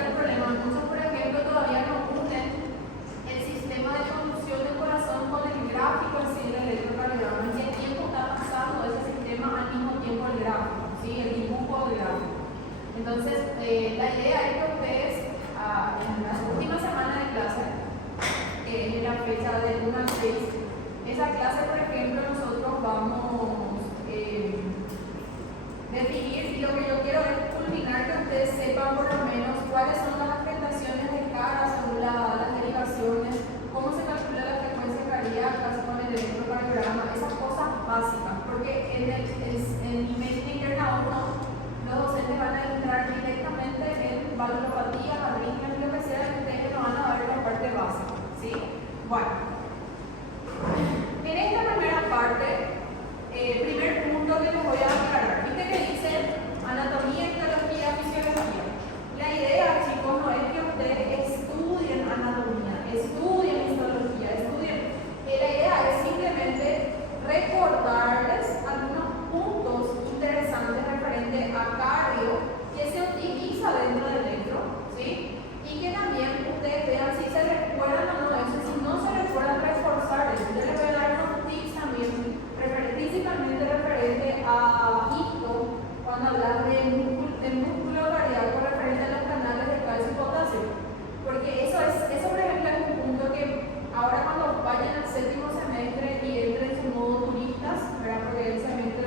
está el problema. Muchos, por ejemplo, todavía no unen el sistema de conducción del corazón con el gráfico en sí del electrocardiograma. ¿En qué tiempo está pasando ese sistema al mismo tiempo el gráfico? ¿Sí? El dibujo del gráfico. Entonces, la idea es que ustedes, en las últimas semanas de clase, que es la fecha del 1 al 6, esa clase, por ejemplo, nosotros vamos definir, y lo que yo quiero es culminar que ustedes sepan por lo menos cuáles son las afectaciones de carga según las derivaciones, cómo se calcula la frecuencia cardíaca con el electrocardiograma, esas cosas básicas, porque en medicina interna 1 los docentes van a entrar directamente en valvulopatía, arritmias, lo que sea, y ustedes no van a ver la parte básica, ¿sí? Bueno, en esta primera parte, primer punto que les voy a aclarar, ¿viste que dice anatomía, histología, fisiología? La idea, chicos, no es que ustedes estudien anatomía, estudien histología, estudien. La idea es simplemente recordarles algunos puntos interesantes referentes a cardio que se utiliza dentro del electro, ¿sí? Y que también ustedes vean si se recuerdan o no eso, si no se recuerdan reforzar eso. Yo les voy a dar unos tips también, principalmente referente a histo, cuando hablan de músculo cardíaco referente a los canales de calcio y potasio. Porque eso por ejemplo, es un punto que ahora cuando vayan al séptimo semestre y entren en su modo turistas, ¿verdad? Porque el semestre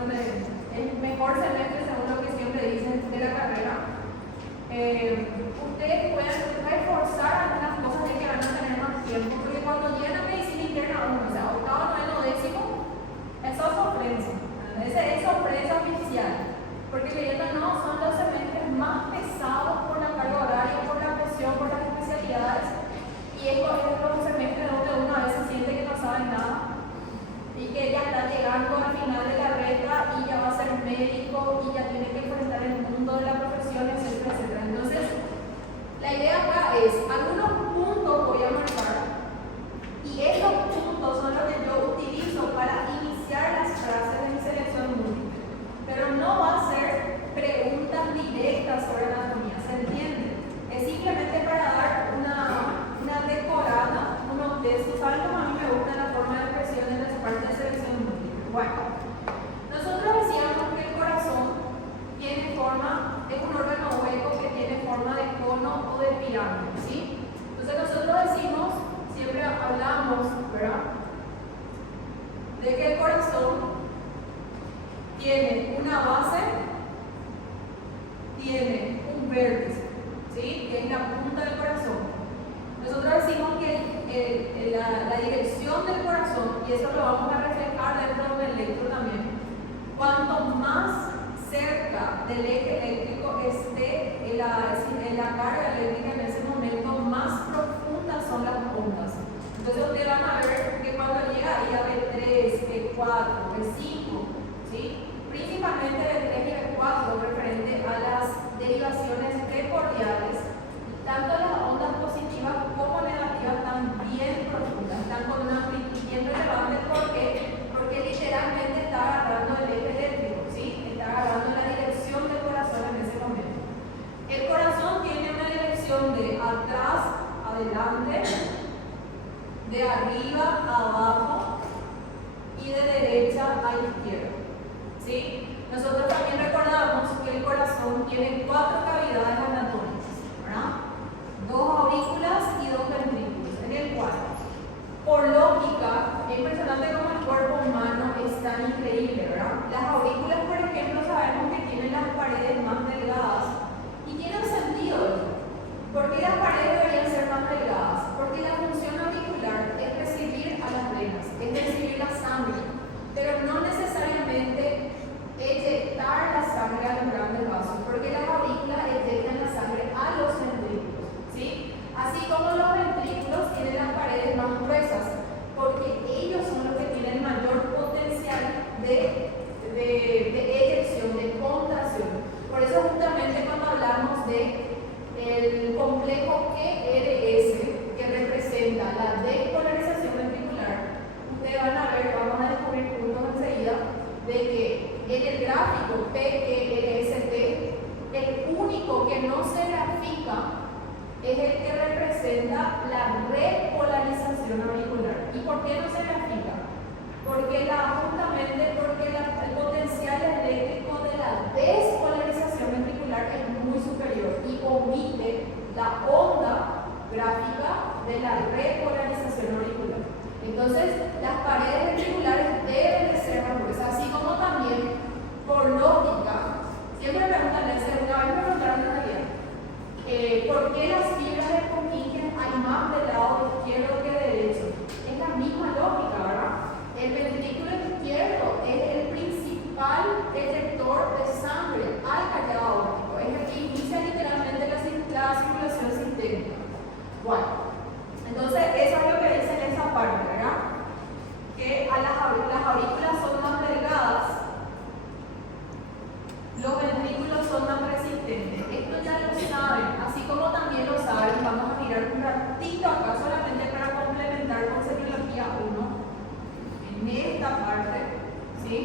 el mejor semestre según lo que siempre dicen de la carrera, ustedes pueden reforzar algunas cosas de que van a tener más tiempo, porque cuando llegan a medicina interna 1, o sea, octavo, noveno, décimo, eso es sorpresa, ese es sorpresa oficial, porque leyendo no son los semestres más pesados por la carga horaria, por la presión, por las especialidades, y es los semestres donde uno a veces siente que no sabe nada y que ya está llegando al final de la recta y ya va a ser médico y ya tiene que enfrentar el mundo de la profesión, etcétera, etcétera. Entonces, la idea acá es, algunos puntos voy a marcar y esos puntos son los que yo utilizo para iniciar las frases de mi selección múltiple, pero no va a ser preguntas directas sobre anatomía, ¿se entiende? Es simplemente para dar una decorada, unos textos. ¿Saben cómo a mí me gusta la forma de expresión en esa parte de selección múltiple? Bueno, nosotros decíamos que el corazón tiene forma, es un órgano hueco que tiene forma de cono o de pirámide, ¿sí? Entonces nosotros decimos, siempre hablamos, ¿verdad?, de que el corazón tiene una base, tiene un vértice, ¿sí?, que es la punta del corazón. Nosotros decimos que la dirección del corazón, y eso lo vamos a reflejar dentro del electro también, cuanto más cerca del eje eléctrico esté la carga eléctrica en ese momento, más profundas son las ondas. Entonces ustedes van a ver que cuando llega ahí a B3, B4, B5, ¿sí?, principalmente B3 y B4 referente a las derivaciones precordiales, tanto las ondas positivas como negativas están bien profundas, están con una amplitud bien relevante. ¿Por qué? Porque literalmente está agarrando el eje eléctrico, ¿sí?, está agarrando la dirección del corazón en ese momento. El corazón tiene una dirección de atrás, adelante, de arriba a abajo y de derecha a izquierda, ¿sí? Nosotros también recordamos que el corazón tiene 4 cavidades anatómicas, ¿verdad? 2 aurículas y 2 ventrículos, en el cual, por lógica, es impresionante cómo el cuerpo humano es tan increíble, ¿verdad? Las aurículas, por ejemplo, sabemos que tienen las paredes más delgadas y tienen sentido. ¿Por qué las paredes deberían ser más delgadas? Porque la función auricular es recibir a las venas, es recibir la sangre, pero no necesariamente eyectar la sangre a los grandes vasos, porque las aurículas eyectan la sangre a los ventrículos, ¿sí? Así como los ventrículos tienen las paredes más gruesas, porque ellos son los que tienen mayor potencial de eyección, de contracción. Por eso justamente cuando hablamos de el complejo QRS, que representa la despolarización ventricular, ustedes van a ver, vamos a descubrir puntos enseguida, de que en el gráfico PQRST, el único que no se grafica la onda gráfica de la repolarización auricular. Entonces, las paredes ventriculares deben de ser más gruesas, así como también, por lógica, siempre me preguntan, una vez me preguntaron en realidad, ¿por qué las fibras de Purkinje hay más del lado izquierdo que derecho? Es la misma lógica, ¿verdad? El ventrículo izquierdo es el principal ejector de sangre al callado aórtico, es el que inicia literalmente la circulación sistémica. Bueno, entonces eso es lo que dice en esa parte, ¿verdad? Que las aurículas son más delgadas, los ventrículos son más resistentes. Esto ya lo saben, así como también lo saben. Vamos a mirar un ratito acá solamente para complementar con semiología 1 en esta parte, ¿sí?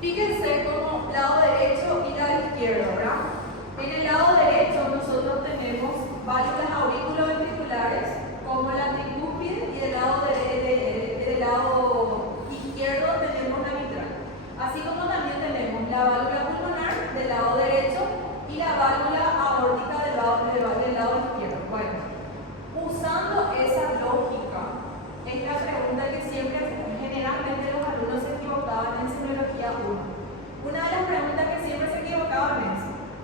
Fíjense como lado derecho y lado izquierdo, ¿verdad? En el lado derecho nosotros tenemos válvulas auriculoventriculares como la tricúspide y del lado izquierdo tenemos la mitral. Así como también tenemos la válvula pulmonar del lado derecho y la válvula aórtica del lado izquierdo. Bueno, usando esa lógica, es la pregunta que siempre, generalmente los alumnos se equivocaban en semiología 1. Una de las preguntas que siempre se equivocaban es: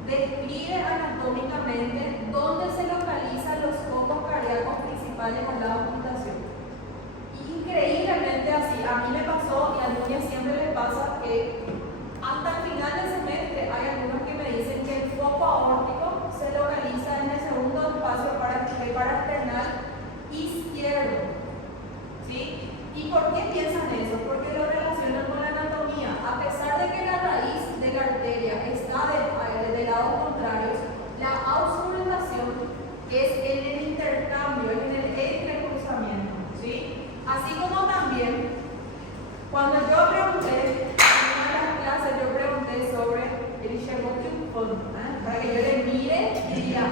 describe anatómicamente dónde se localizan los focos cardíacos principales al lado de computación. Increíblemente así, a mí me pasó y a Nuria siempre le pasa que hasta el final del semestre hay algunos que me dicen que el foco aórtico se localiza en el segundo espacio paraesternal izquierdo. ¿Sí? ¿Y por qué piensan eso? Porque lo relacionan con la anatomía. A pesar de que la raíz de la arteria está de lados contrarios, la auscultación es en el intercambio, es en el entrecruzamiento. ¿Sí? Así como también, cuando yo pregunté, en una de las clases yo pregunté sobre el Shemotupon, para que yo le mire y diga,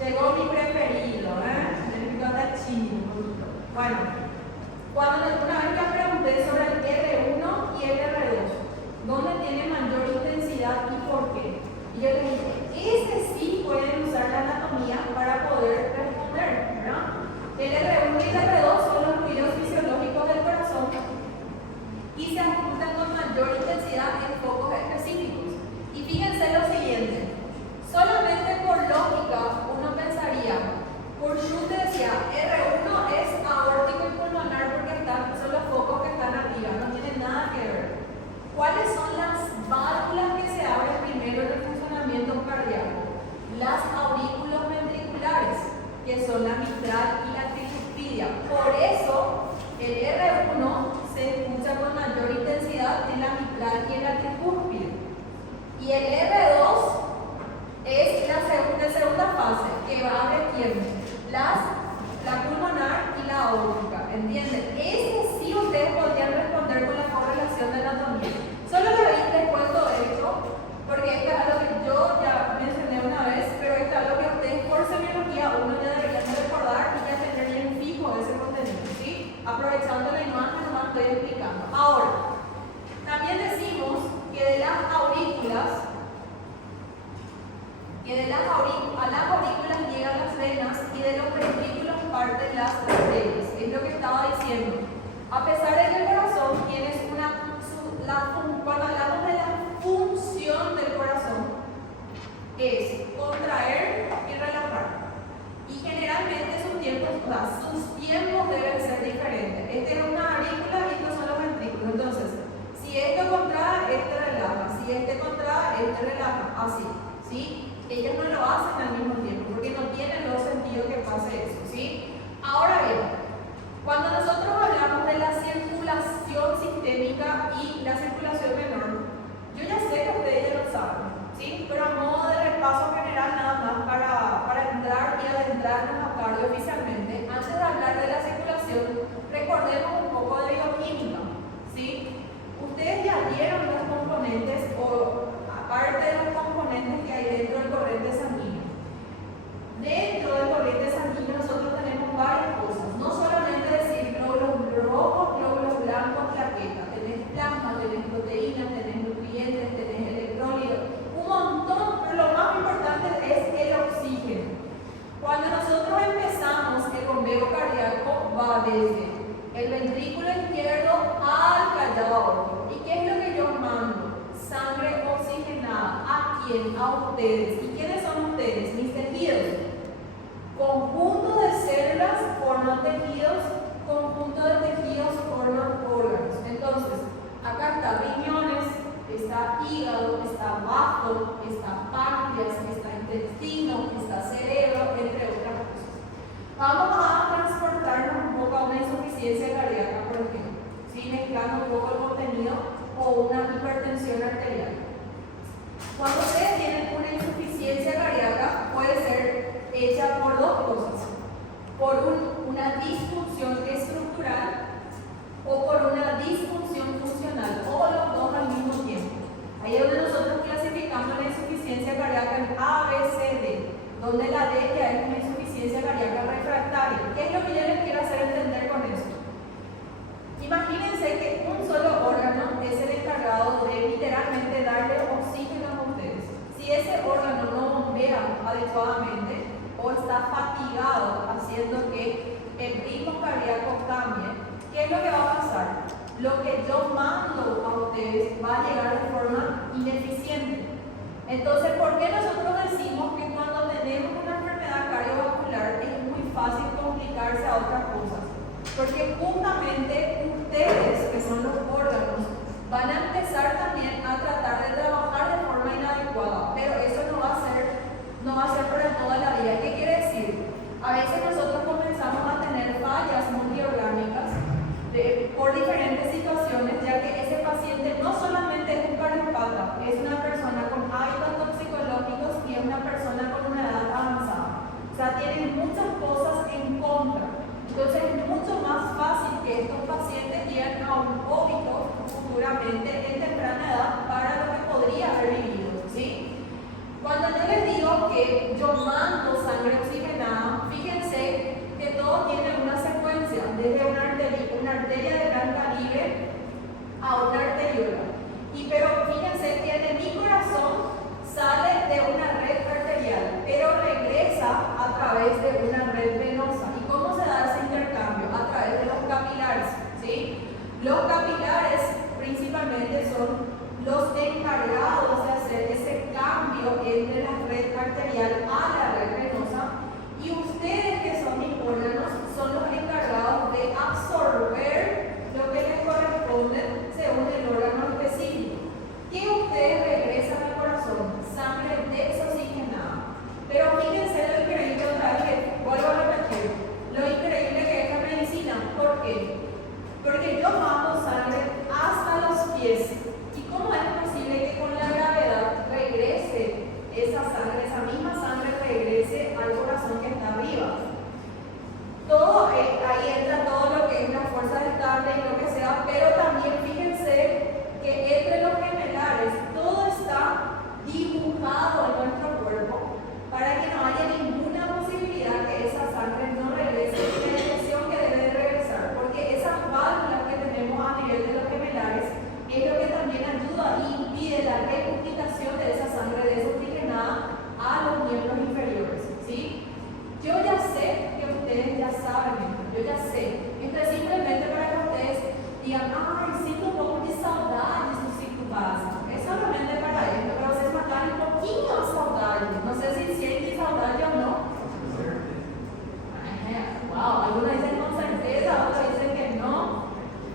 llegó mi preferido, el picota chino. Bueno, cuando una vez yo pregunté sobre el R1 y el R2, ¿dónde tiene mayor intensidad y por qué? Y yo le dije, ese sí pueden usar la anatomía para poder responder, ¿verdad? El R1 y el R2 son los ruidos fisiológicos del corazón y se ajustan con mayor intensidad en focos específicos. Y fíjense lo siguiente, solamente por lógica uno pensaría, Purkinje decía, R1 es aórtico y pulmonar porque son los focos que están arriba, no tienen nada que ver. ¿Cuáles son las válvulas que se abren primero en el funcionamiento cardíaco? Las aurículos ventriculares, que son la mitral y la tricúspide. Por eso el R1 se escucha con mayor intensidad en la mitral y en la tricúspide. Y el R2 es la segunda fase, que va a abrir la pulmonar y la aórtica. ¿Entienden? Ese sí ustedes podrían responder con la correlación de anatomía. Solo les cuento esto, porque esto es algo que yo ya mencioné una vez, pero esto es algo que ustedes por semiología 1 ya deberían recordar y ya tener bien fijo ese contenido, ¿sí? Aprovechando la imagen, nomás estoy explicando. Ahora, también decimos que de las aurículas, a las aurículas llegan las venas y de los ventrículos parten las arterias. Es lo que estaba diciendo. A pesar de que el corazón tiene cuando hablamos de la función del corazón, es contraer y relajar. Y generalmente sus tiempos deben ser diferentes. Esta es una aurícula y estos son los ventrículos. Entonces, si esto contrae, este relaja. Si este contrae, este relaja. Así, ¿sí? Ellos no lo hacen al mismo tiempo porque no tienen los sentidos que pase eso, ¿sí? Ahora bien, cuando nosotros hablamos de la circulación sistémica y la circulación menor, yo ya sé que ustedes ya lo saben, ¿sí? Pero a modo de repaso general nada más para entrar y adentrarnos a cardio oficialmente, antes de hablar de la circulación, recordemos un poco de bioquímica, ¿sí? Ustedes ya vieron los componentes o aparte de los componentes que hay dentro del corriente sanguíneo. Dentro del corriente sanguíneo nosotros tenemos varias cosas, no solamente decir glóbulos rojos, glóbulos blancos, plaquetas, tenés plasma, tenés proteínas, tenés quién? A ustedes. ¿Y quiénes son ustedes? Mis tejidos. Conjunto de células forman tejidos, conjunto de tejidos forman órganos. Entonces, acá está riñones, está hígado, está bazo, está páncreas, está intestino, está cerebro, entre otras cosas. Vamos a transportarnos un poco a una insuficiencia cardíaca, por ejemplo, ¿sí? Mezclando un poco el contenido o una hipertensión arterial. Cuando ustedes tienen una insuficiencia cardíaca, puede ser hecha por dos cosas: por una disfunción estructural o por una disfunción funcional, o los dos al mismo tiempo. Ahí es donde nosotros clasificamos la insuficiencia cardíaca en A, B, C, D, donde la D ya es una insuficiencia cardíaca refractaria. ¿Qué es lo que yo les quiero hacer entender con esto? Imagínense que un solo órgano es el encargado de literalmente darle oxígeno a ustedes. Si ese órgano no bombea adecuadamente o está fatigado, haciendo que el ritmo cardíaco cambie, ¿qué es lo que va a pasar? Lo que yo mando a ustedes va a llegar de forma ineficiente. Entonces, ¿por qué nosotros decimos que cuando tenemos una enfermedad cardiovascular es muy fácil complicarse a otras cosas? Porque justamente ustedes, que son los órganos, van a empezar también a tratar de trabajar de forma inadecuada, pero eso no va a ser para toda la vida. ¿Qué quiere decir? A veces nosotros comenzamos a tener fallas multiorgánicas por diferentes situaciones, ya que ese paciente no solamente es un cardiopata, es una persona con hábitos toxicológicos y es una persona con una edad avanzada. O sea, tienen muchas cosas en contra. Entonces es mucho más fácil que estos pacientes lleguen a un óbito futuramente en temprana edad para lo que podría haber vivido, ¿sí? Cuando yo les digo que yo mando sangre oxigenada, fíjense que todo tiene una secuencia, desde una arteria de gran calibre a una arteriola. Pero fíjense que de mi corazón sale de una red arterial, pero regresa a través de una red venosa. ¿Y cómo se da ese intercambio? A través de los capilares, ¿sí? Los capilares principalmente son los encargados de hacer ese cambio entre la red arterial a la red venosa, y ustedes, que son mis órganos, son los encargados de absorber lo que les corresponde según el órgano específico. ¿Qué ustedes regresan al corazón? Sangre desoxigenada. Pero fíjense lo increíble otra vez, vuelvo a repetir, lo increíble que es la medicina. ¿Por qué? Porque yo mando sangre hasta los pies. ¿Y cómo es posible que con la gravedad regrese esa sangre, esa misma sangre regrese al corazón que está arriba? Ahí entra todo lo que es la fuerza estable y lo que sea, pero también fíjense que entre los gemelares todo está dibujado en nuestro cuerpo para que no haya ninguna posibilidad que esa sangre no regrese en la dirección que debe de regresar, porque esas válvulas que tenemos a nivel de los gemelares es lo que también ayuda y impide la recomunicación de esa sangre desoxigenada a los miembros inferiores, ¿sí? Yo ya sé que ustedes ya saben esto, yo ya sé. Esto es simplemente para que ustedes digan, ay, siento un poco de saudade do ciclo básico. Es solamente para esto, para vocês matarem un poquinho a saudade. No sé si sienten saudade o no. Wow, algunos dicen con certeza, otros dicen que no.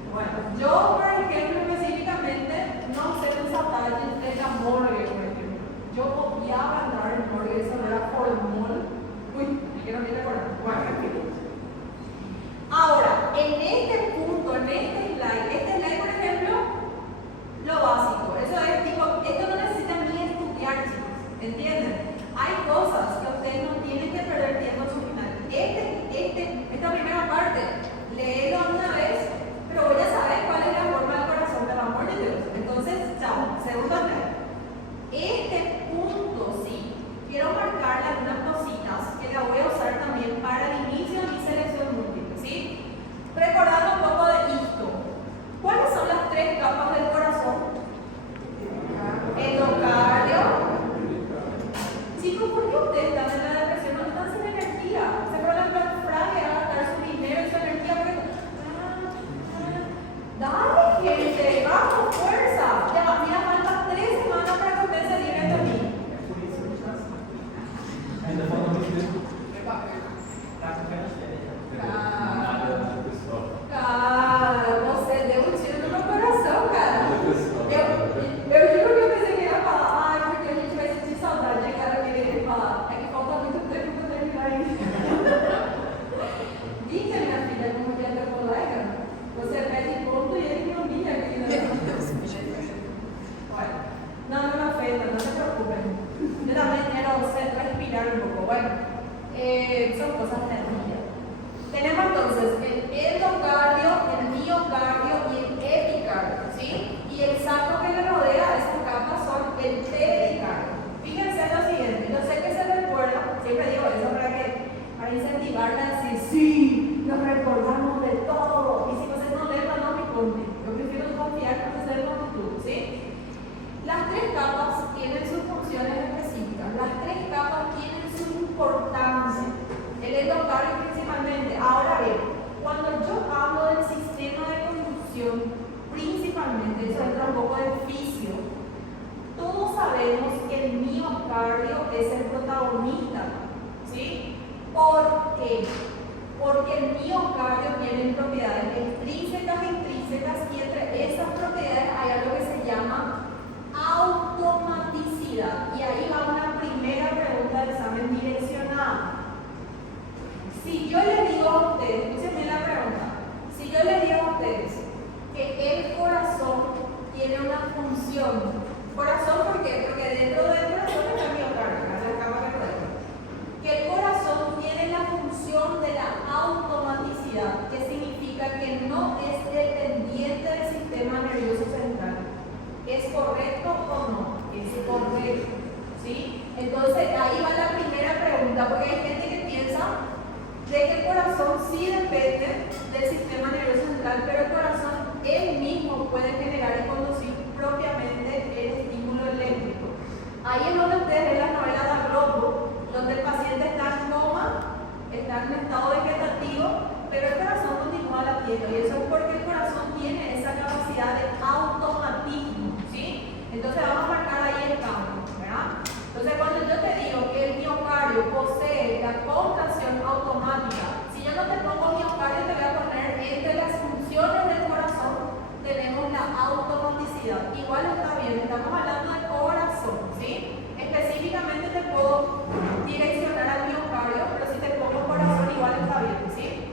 Bueno, yo, por ejemplo, específicamente, no sé de saudade de la morgue, por ejemplo. Yo odiaba andar en morgue, eso era formol. Uy, me quiero ni recordar. Ahora, en este punto, en este slide, por ejemplo, lo básico. Eso Yo también quiero respirar un poco. Bueno, son cosas sencillas. Tenemos entonces el endocardio, el miocardio y el epicardio, ¿sí? Y el saco que le rodea a esas capas son el pericardio. Fíjense en lo siguiente, yo sé que se recuerdan, siempre digo eso para incentivarla a decir, sí, nos recordamos de todo. Y si no se nos lembra, no me conté. Yo prefiero confiar que se den multitud, ¿sí? Las tres capas tienen sus funciones específicas, las tres capas tienen su importancia. El endocardio principalmente. Ahora bien, cuando yo hablo del sistema de conducción, principalmente, eso entra un poco de fisio, todos sabemos que el miocardio es el protagonista, ¿sí? ¿Por qué? Porque el miocardio tiene propiedades extrínsecas e intrínsecas y entre esas propiedades hay algo que se llama automaticidad. Y ahí va una primera pregunta de examen direccionada. Si yo le digo a ustedes, escúchenme la pregunta, si yo le digo a ustedes que el corazón tiene una función, ¿corazón por qué? Porque dentro del corazón está el miocardio, la capa que rodea, que el corazón tiene la función de la automaticidad, que significa que no es dependiente del sistema nervioso central. ¿Es correcto o no? Es correcto, ¿sí? Entonces ahí va la primera pregunta, porque hay gente que piensa de que el corazón sí depende del sistema nervioso central, pero el corazón él mismo puede generar y conducir propiamente el estímulo eléctrico. Ahí es donde ustedes ven las novelas de Aglobo, donde el paciente está en coma, está en un estado vegetativo, pero el corazón continúa latiendo, y eso es porque el corazón tiene esa capacidad de automatismo, ¿sí? Entonces vamos a marcar ahí el campo, ¿verdad? Entonces cuando yo te digo que el miocardio posee la contracción automática, si yo no te pongo miocardio, te voy a poner entre las funciones del corazón, tenemos la automaticidad. Igual está bien, estamos hablando de corazón, ¿sí? Específicamente te puedo direccionar al miocardio, pero si te pongo corazón igual está bien, ¿sí?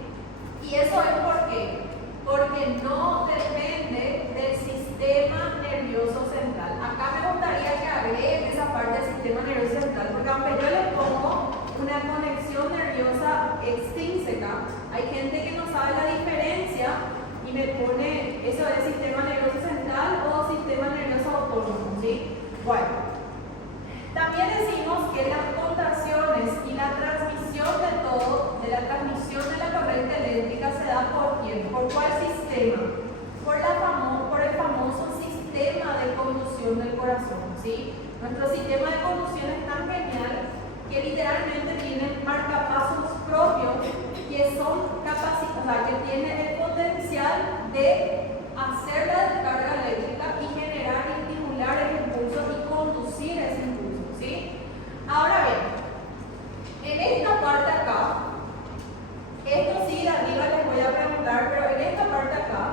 Y eso es porque no depende del sistema nervioso central. Acá me gustaría que agreguen esa parte del sistema nervioso central, porque aunque yo le pongo una conexión nerviosa extrínseca, hay gente que no sabe la diferencia y me pone eso del sistema nervioso central o sistema nervioso autónomo, ¿sí? Bueno, también decimos que las contracciones y la transmisión de todo, de la transmisión de la corriente eléctrica se da ¿por quién? ¿Por cuál sistema? Por el famoso sistema de conducción del corazón, ¿sí? Nuestro sistema de conducción es tan genial que literalmente tiene marcapasos propios que son que tienen el potencial de hacer la descarga eléctrica y generar y estimular el impulso y conducir ese impulso, ¿sí? Ahora bien, en esta parte acá, esto sí de arriba les voy a preguntar, pero en esta parte acá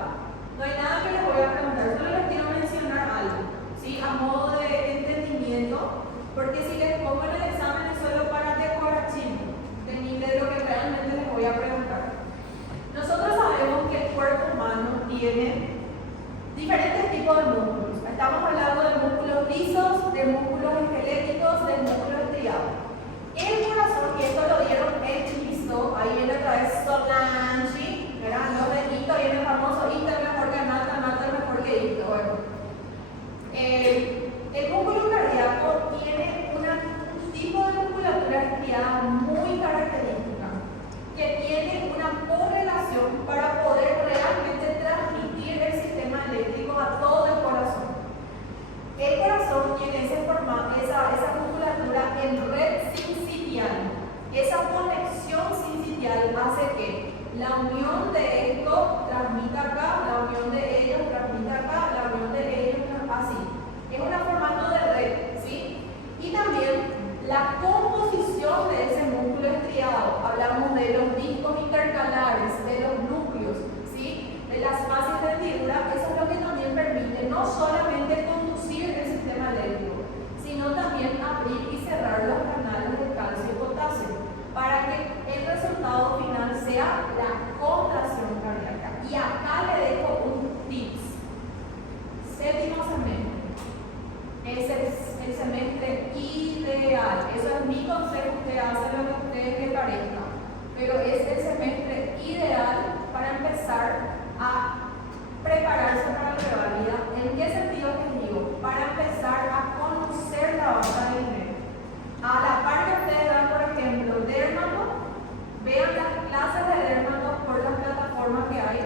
no hay nada que les voy a preguntar, solo les quiero mencionar algo, ¿sí? A modo de entendimiento, porque si les pongo en el examen es solo para decorativo, de lo que realmente les voy a preguntar. Nosotros sabemos que el cuerpo humano tiene diferentes tipos de músculos. Estamos hablando de músculos lisos, de músculos esqueléticos, de músculos estriados. El corazón, y esto lo dieron en listo, ahí viene otra vez Solange, ¿verdad? Los de Hito, viene el famoso Hito mejor que Mata, Mata mejor que Hito. Bueno, el músculo cardíaco tiene un tipo de musculatura estriada muy característica, que tiene una correlación para poder realmente transmitir el sistema eléctrico a todo el corazón. El corazón tiene ese formato, esa musculatura en red sincitial. Esa conexión sincitial hace que la unión de esto transmita acá, la unión de ellos transmita acá, la unión de ellos así. Es un formato de red, ¿sí? Y también la composición de ese músculo estriado. Hablamos de los discos intercalares, de los núcleos, ¿sí? De las fases de hendidura. Eso es lo que también permite no solamente conducir el sistema eléctrico, sino también abrir y cerrar los canales de calcio y potasio, para que el resultado final sea la contracción cardíaca. Y acá le dejo un tips. Séptimo segmento. Es el el semestre ideal. Eso es mi consejo, usted hace lo que a usted le parezca. Pero es el semestre ideal para empezar a prepararse para la revalida. ¿En qué sentido les digo? Para empezar a conocer la base del dinero. A la par que ustedes dan, por ejemplo, Dermato, vean las clases de Dermato por las plataformas que hay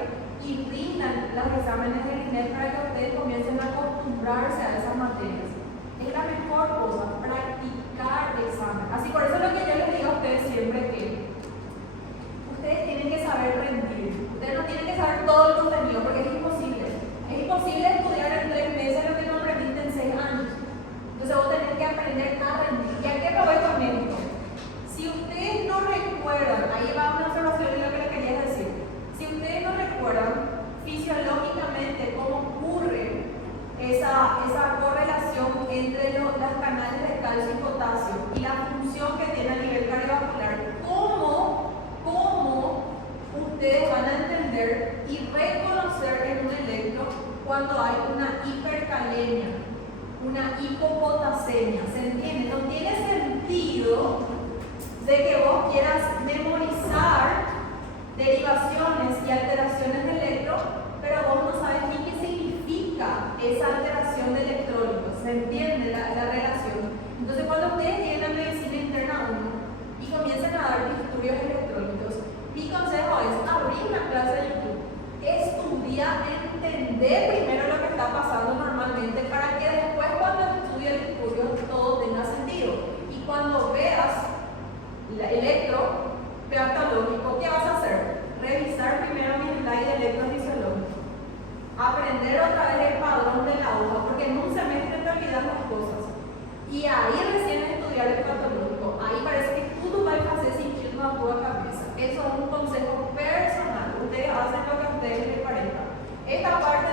y rindan los exámenes del INEP para que ustedes comiencen a acostumbrarse a esas materias. Es la mejor cosa, practicar examen. Así por eso es lo que yo les digo a ustedes siempre, que ustedes tienen que saber rendir. Ustedes no tienen que saber todo el contenido porque es imposible. Es imposible estudiar en 3 meses lo que no aprendiste en 6 años. Entonces vos tenés que aprender a rendir. ¿Y a qué me voy con esto? Si ustedes no recuerdan, ahí va una observación de lo que les quería decir. Si ustedes no recuerdan fisiológicamente cómo ocurre esa correlación entre los canales de calcio y potasio y la función que tiene a nivel cardiovascular, ¿cómo ustedes van a entender y reconocer en un electro cuando hay una hipercalemia, una hipopotasemia? ¿Se entiende? No tiene sentido de que vos quieras memorizar derivaciones y alteraciones de electro, pero vos no sabes ni qué significa esa alteración de electrólitos. ¿Se entiende la relación? Entonces, cuando ustedes lleguen a medicina interna 1 y comiencen a dar disturbios electrólitos, mi consejo es abrir una clase de YouTube, estudiar, entender primero lo que está pasando normalmente para que después, cuando estudie el disturbio, todo tenga sentido. Y cuando veas el electro patológico, ¿qué vas a hacer? Revisar primero mi slide electrofisiológico, aprender otra vez el padrón de la hoja, porque en un semestre te olvidas las cosas, y ahí recién estudiar el patológico. Ahí parece que tú vas a hacer sin que una pura cabeza. Eso es un consejo personal, ustedes hacen lo que a ustedes les parezca. Esta parte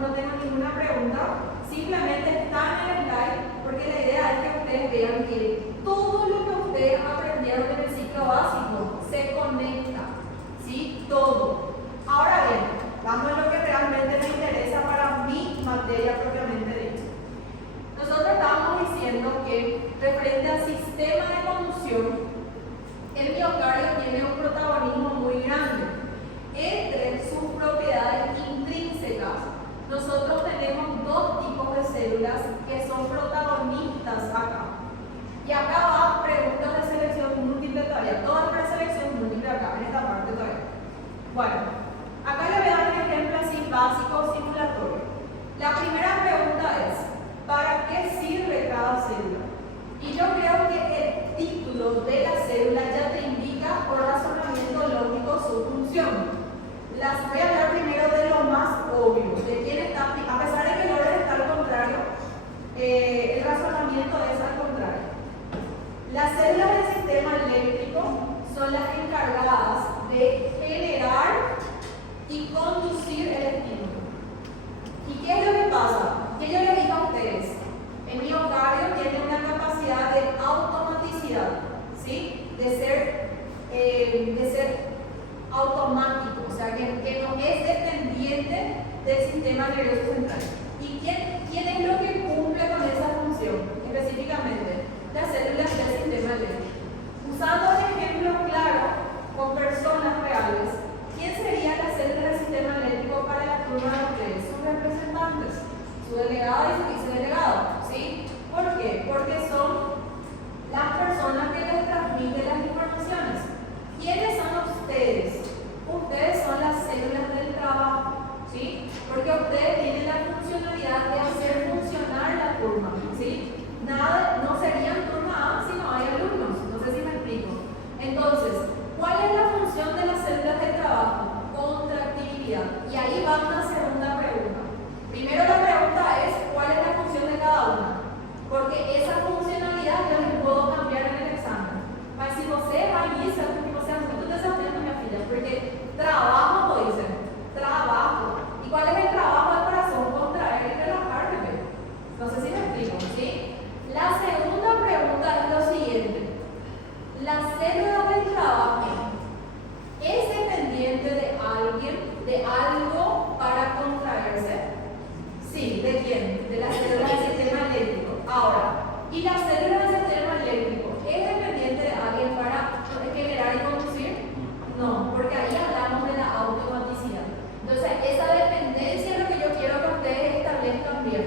no tengo ninguna pregunta, simplemente está en el slide, porque la idea es que ustedes vean que todo lo que ustedes aprendieron en el ciclo básico se conecta, ¿sí? Todo. Ahora bien, vamos a lo que realmente me interesa para mi materia propiamente dicha. Nosotros estábamos diciendo que, referente al sistema de conducción, el miocardio tiene un protagonismo muy grande. Entre sus propiedades intrínsecas, nosotros tenemos 2 tipos de células que son protagonistas acá. Y acá va preguntas de selección múltiple todavía, todas para selección múltiple acá, en esta parte todavía. Bueno, acá le voy a dar un ejemplo así básico, simulatorio. La primera pregunta es, ¿para qué sirve cada célula? Y yo creo que el título de la célula ya te indica por razonamiento lógico su función. Las voy a hablar primero de lo más obvio, de quién está, a pesar de que el orden está al contrario, el razonamiento es al contrario. Las células del sistema eléctrico son las encargadas de generar y conducir el estímulo. ¿Y qué es lo que pasa? Que yo les digo a ustedes, el miocardio tiene una capacidad de automaticidad, ¿sí? De ser automático, o sea, que no es dependiente del sistema nervioso central. ¿Y quién es lo que cumple con esa función específicamente? Las células del sistema eléctrico. Usando un ejemplo claro con personas reales, ¿quién sería la célula del sistema eléctrico para la turma de ustedes? Sus representantes, su delegado y su vicedelegado, ¿sí? ¿Por qué? Porque son las personas que les transmiten las informaciones. ¿Quiénes son ustedes? Ustedes son las células del trabajo, ¿sí? Porque ustedes tienen la funcionalidad de hacer funcionar la turma, ¿sí? Nada, no serían turma A si no hay alumnos, no sé si me explico. Entonces, ¿cuál es la función de las células de trabajo? Contractibilidad. Y ahí va una segunda pregunta. Primero la pregunta es, ¿cuál es la función de cada una? Porque esa funcionalidad yo les puedo cambiar en el examen. Mas si você vai nisso, você não tudo desafio, minha filha, porque trabajo, pues dicen, trabajo. ¿Y cuál es el trabajo del corazón? Contraer y relajar, bebé. No sé si me explico, ¿sí? La segunda pregunta es lo siguiente. ¿La célula del trabajo es dependiente de alguien, de algo para contraerse? Sí, ¿de quién? De la célula del sistema eléctrico. Ahora, Y la célula del sistema eléctrico, ¿es dependiente de alguien para generar y conducir? No, porque ahí hablamos de la automaticidad. Entonces, esa dependencia es lo que yo quiero que ustedes establezcan bien.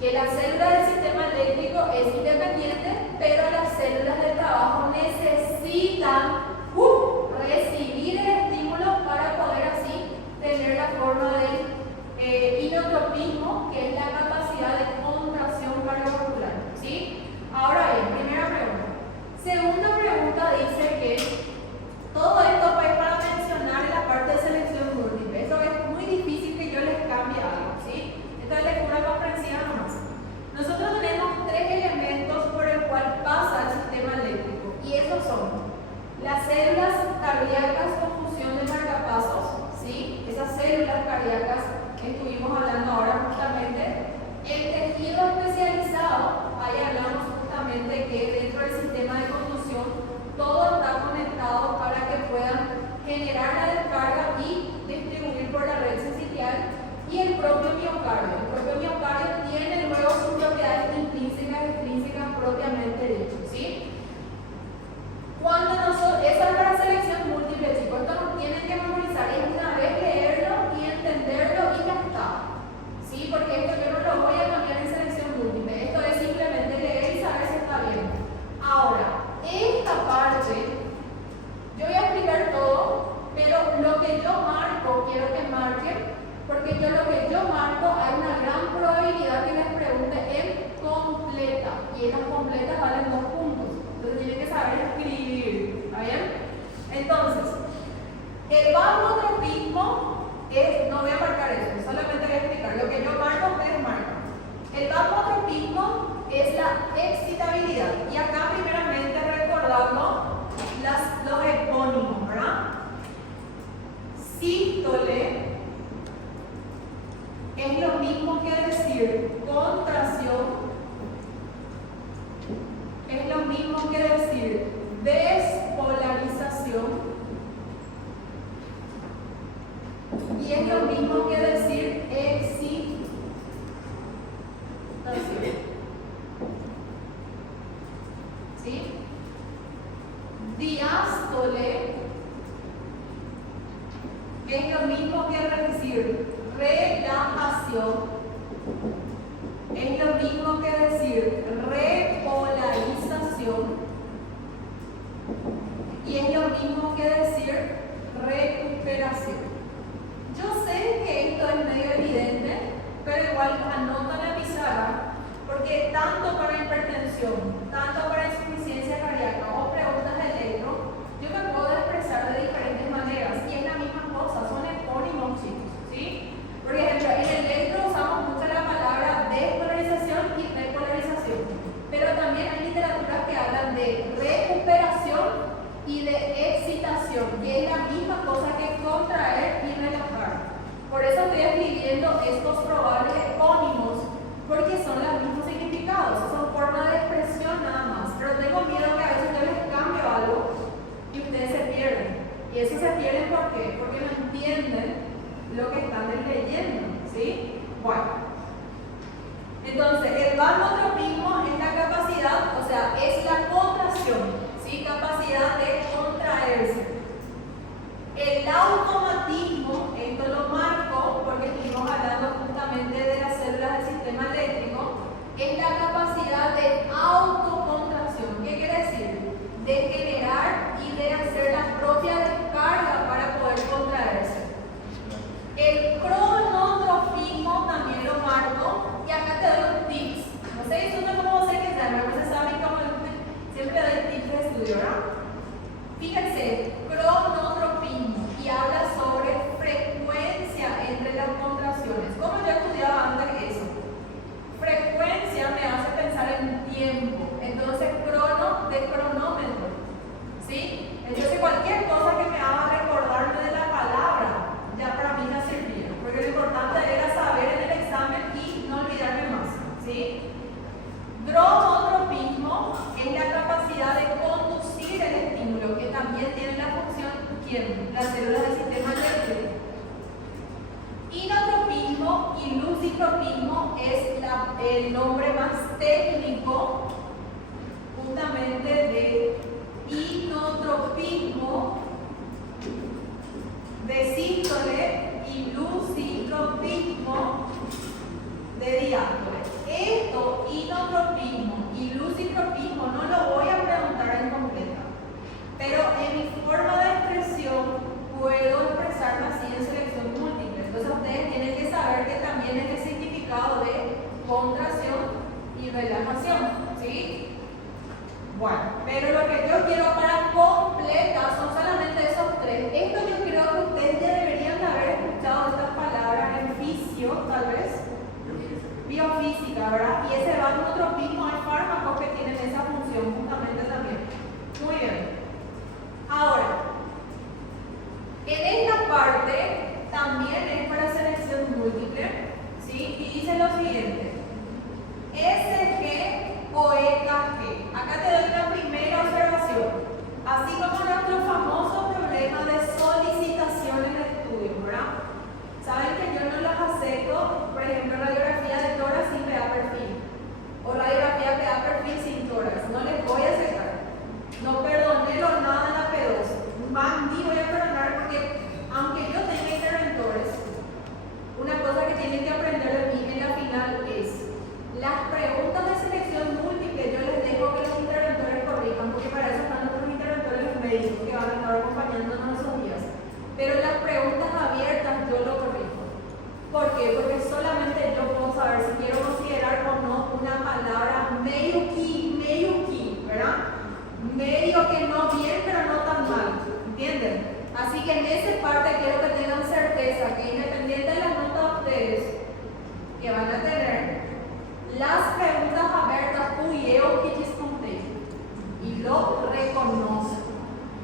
Que la célula del sistema eléctrico es independiente, pero las células de trabajo necesitan recibir el estímulo para poder así tener la forma del inotropismo, que es la capacidad de contracción cardiovascular. ¿Sí? Ahora bien, primera pregunta. Segunda pregunta dice que todo esto es para mencionar la parte de selección múltiple. Eso es muy difícil que yo les cambie algo. ¿Sí? Esta es lectura comprensiva nomás. Nosotros tenemos tres elementos por el cual pasa el sistema eléctrico, y esos son las células cardíacas con fusión de marcapasos, ¿sí? Esas células cardíacas que estuvimos hablando ahora justamente, el tejido especializado, ahí hablamos justamente que dentro del sistema de conducción todo está conectado para que puedan generar la descarga y distribuir por la red sensicial. Y el propio miocardio. El propio miocardio tiene luego sus propiedades intrínsecas y extrínsecas propiamente dicho, ¿sí? Cuando nosotros, esa es la selección múltiple, chicos, esto nos tienen que memorizar, es una vez leerlo y entenderlo y ya está, ¿sí? Porque esto yo no lo voy a cambiar en selección múltiple, esto es simplemente leer y saber si está bien. Ahora, esta parte, yo voy a explicar todo, pero lo que yo marco, quiero que marquen, porque yo lo que yo marco hay una gran probabilidad que les pregunte en completa, y esas completas valen 2 puntos, entonces tienen que saber escribir, ¿está bien? Entonces, el vasotropismo es, no voy a marcar eso, solamente voy a explicar, lo que yo marco ustedes marcan. El vasotropismo es la excitabilidad, y acá primeramente recordando los epónimos, ¿verdad? Sístole es lo mismo que decir contracción, es lo mismo que decir despolarización, y es lo mismo que decir excitación. ¿Sí? Diástole es lo mismo que decir relajación, es lo mismo que decir repolarización, y es lo mismo que decir recuperación. Yo sé que esto es medio evidente, pero igual anotan en la pizarra, porque tanto para hipertensión, tanto para insuficiencia cardíaca o preguntas de electro, yo me puedo expresar de diferentes maneras, y es la misma cosa, son epónimos, chicos, ¿sí? Por ejemplo, en el electro usamos mucho la palabra despolarización y repolarización, pero también hay literaturas que hablan de recuperación y de excitación, que es la misma cosa que contraer y relajar. Por eso estoy escribiendo estos probables epónimos, porque son los mismos significados, son formas de expresión nada más, pero tengo miedo que a veces yo les cambio algo y ustedes se pierden. Y eso se pierden ¿por qué? Porque no entienden lo que están leyendo, ¿sí? Bueno, entonces el vasotropismo es la capacidad, o sea, es la contracción, ¿sí? Capacidad de contraerse. El automatismo, esto lo marco porque estuvimos hablando justamente de las células del sistema eléctrico, es la capacidad de autocontracción. ¿Qué quiere decir? De generar y de hacer la propia descarga para poder contraerse. El cronotropismo también lo marco, y acá te doy un tips. No sé, eso no cómo sé que sea, pero se sabe cómo siempre doy tips de estudio, ¿verdad? Fíjense, cronotropismo, y habla sobre frecuencia entre las contracciones. ¿Cómo yo estudiaba antes eso? Frecuencia me hace pensar en tiempo, entonces crono de cronómetro, ¿sí? Entonces cualquier cosa que me haga recordarme de la palabra, ya para mí ya servía, porque lo importante era saber en el examen y no olvidarme más, ¿sí? Dromotropismo es la capacidad de conducir el estímulo, que también tiene la función, ¿quién? Las células del sistema eléctrico. Inotropismo y lucitropismo es el nombre más técnico de diástole. Esto, inotropismo y lucitropismo, no lo voy a preguntar en completa, pero en mi forma de expresión puedo expresarme así en selección múltiple. Entonces ustedes tienen que saber que también es el significado de contracción y relajación, ¿sí? Bueno, pero lo que yo quiero para completa son solamente esos tres. Esto yo creo que ustedes ya deberían de haber escuchado estas palabras en fisio, tal vez. Biofísica, ¿verdad? Y ese vasotropismo hay fármacos que tienen esa función justamente también. Muy bien. Ahora, en esta parte también es para selección múltiple, ¿sí? Y dice lo siguiente: SG o EKG. Acá te doy una primera observación. Así como nuestro famoso problema de solicitaciones de estudio, ¿verdad? Saben que yo no las acepto, por ejemplo, radiografía de tórax sin PA perfil o radiografía PA perfil sin tórax. No les voy a aceptar. No perdoné nada en la P2. Más ni voy a perdonar porque, aunque yo tenga interventores, una cosa que tienen que aprender de mí en la final es las preguntas de selección múltiple. Yo les dejo que los interventores corrijan, porque para eso están nuestros interventores médicos que van a estar acompañándonos esos días. Pero las preguntas abiertas yo lo corrijo. ¿Por qué? Porque solamente yo puedo saber si quiero considerar o no una palabra medio key, ¿verdad? Medio que no bien, pero no tan mal. ¿Entienden? Así que en esa parte quiero que tengan certeza que independiente de las notas de ustedes que van a tener, las preguntas abiertas pudieron que y lo reconozco.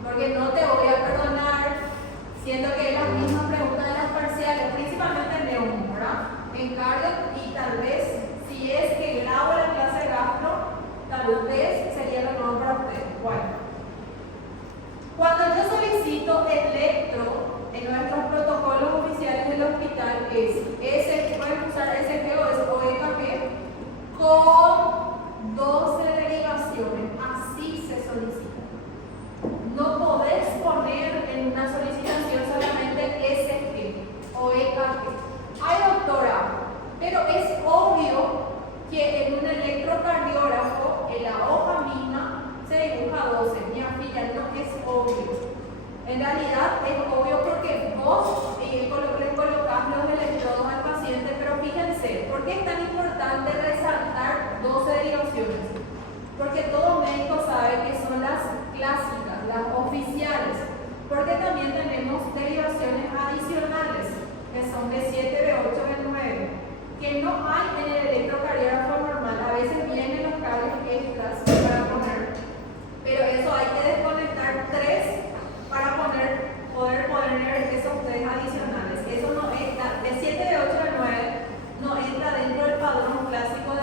Porque no te voy a perdonar, siendo que es las mismas preguntas de las parciales, principalmente en neumo, ¿verdad? En cardio y tal vez, si es que grabo la clase de gastro, tal vez sería lo nuevo para ustedes. Bueno, cuando yo solicito electro en nuestros protocolos oficiales del hospital pueden usar SG o EKG con 12 derivaciones, así se solicita. No podés poner en una solicitación solamente SG o EKG. Ay, doctora, pero es obvio que en un electrocardiógrafo, en la hoja misma, se dibuja 12. Mi afilla, no es obvio. En realidad es obvio porque vos le colocás los electrodos al paciente, pero fíjense, ¿por qué es tan importante resaltar 12 derivaciones? Porque todo médico sabe que son las clásicas, las oficiales, porque también tenemos derivaciones adicionales, que son de 7, de 8, de 9, que no hay en el electrocardiógrafo normal. A veces vienen los cables extras para poner, pero eso hay que desconectar 3 para poder poner esos 3 adicionales. Eso no entra, de 7, de 8, de 9, no entra dentro del padrón clásico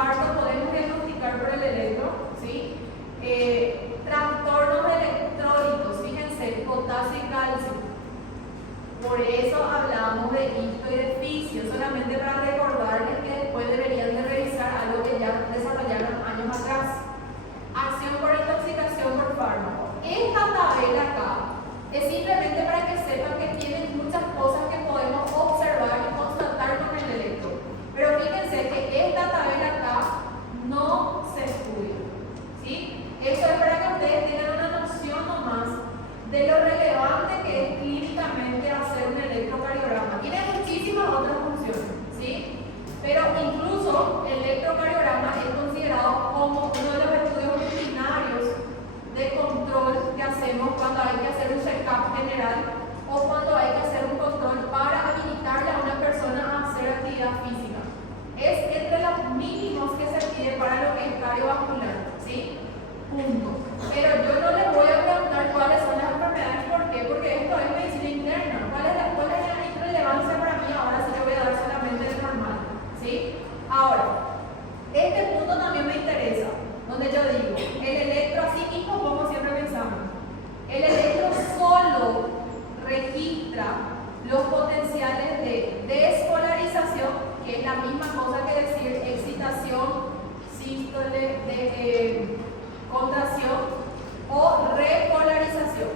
infarto podemos diagnosticar por el electro, ¿sí? Trastornos electrólitos, fíjense, potasio y calcio. Por eso hablamos de icto y de fisio, solamente para recordarles que después deberían de revisar algo que ya desarrollaron años atrás. Acción por intoxicación por fármaco. Esta tabela acá es simplemente para que sepan que tienen muchas cosas que podemos observar y constatar con el electro. Pero fíjense que esta tabela acá no se estudia, ¿sí? Esto es para que ustedes tengan una noción nomás de lo relevante que es clínicamente hacer un electrocardiograma. Tiene muchísimas otras funciones, ¿sí? Pero incluso el electrocardiograma es considerado como uno de los estudios rutinarios de control que hacemos cuando hay que hacer un check-up general o cuando hay que hacer un control para habilitarle a una persona a hacer actividad física. Es entre los mínimos que se pide para lo que es cardiovascular, ¿sí? Punto. Pero yo no les voy a preguntar cuáles son las enfermedades, ¿por qué? Porque esto es medicina interna. ¿Cuál es la relevancia para mí ahora si yo voy a dar solamente el normal? ¿Sí? Ahora, este punto también me interesa, donde yo digo, el electro, así mismo como siempre pensamos, el electro solo registra los potenciales de despolarización, que es la misma cosa que decir excitación, sístole, contracción o repolarización.